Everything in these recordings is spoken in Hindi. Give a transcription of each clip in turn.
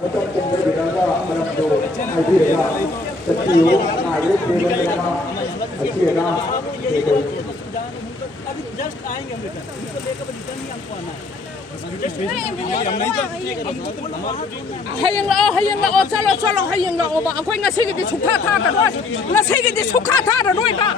Macam cendera berada dalam do, ada ya, setiap ada di dalam अच्छी है ना अभी जस्ट आएंगे हम रिटर्न उनको लेकर रिटर्न ही हमको आना है hayang lao chalo hayang lao ba akhoi ngasi gi sukha tha ta roi ngasi gi sukha tha ta roi ba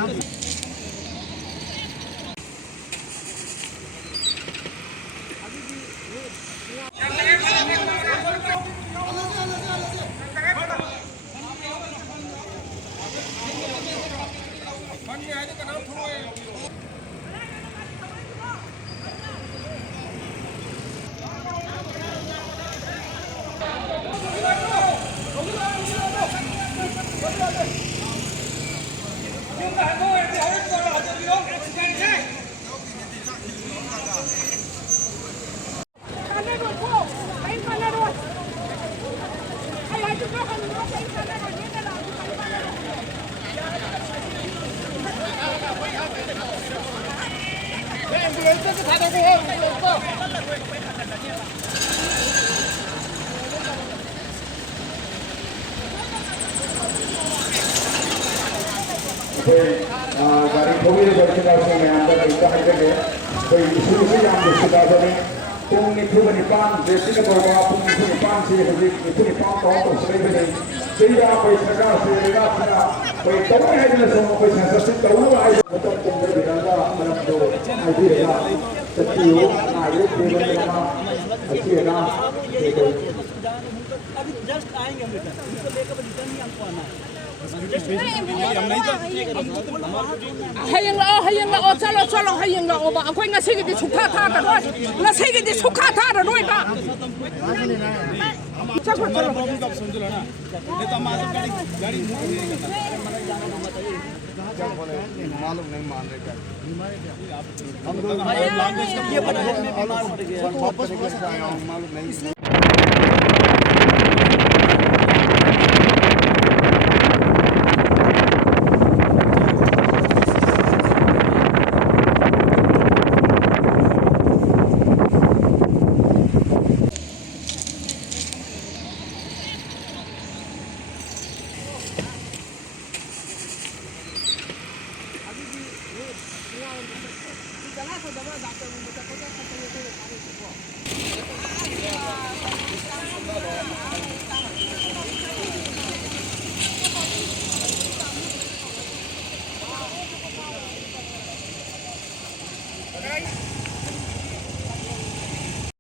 dari kowe bercerita sama anda kita ada ke isu-isu yang sudah ada pung itu menipan desi ke bawah pung itu menipan sih itu menipan tahun sebelumnya sehingga apa sekarang sehingga apa tahu aja semua apa sensasi tahu aja macam cendera berada dalam do ada ya setiap ada di dalam अच्छी है ना अभी जस्ट आएंगे हम रिटर्न उनको लेकर रिटर्न ही हमको आना hayang lao chalo hayang lao ba akhoi ngasi gi sukha tha ta roi ngasi gi sukha tha ta roi ba चलो प्रॉब्लम का समझ लो ना नहीं तो हम आज गाड़ी मालूम नहीं मान रहे क्या हम लोग वापस आए मालूम नहीं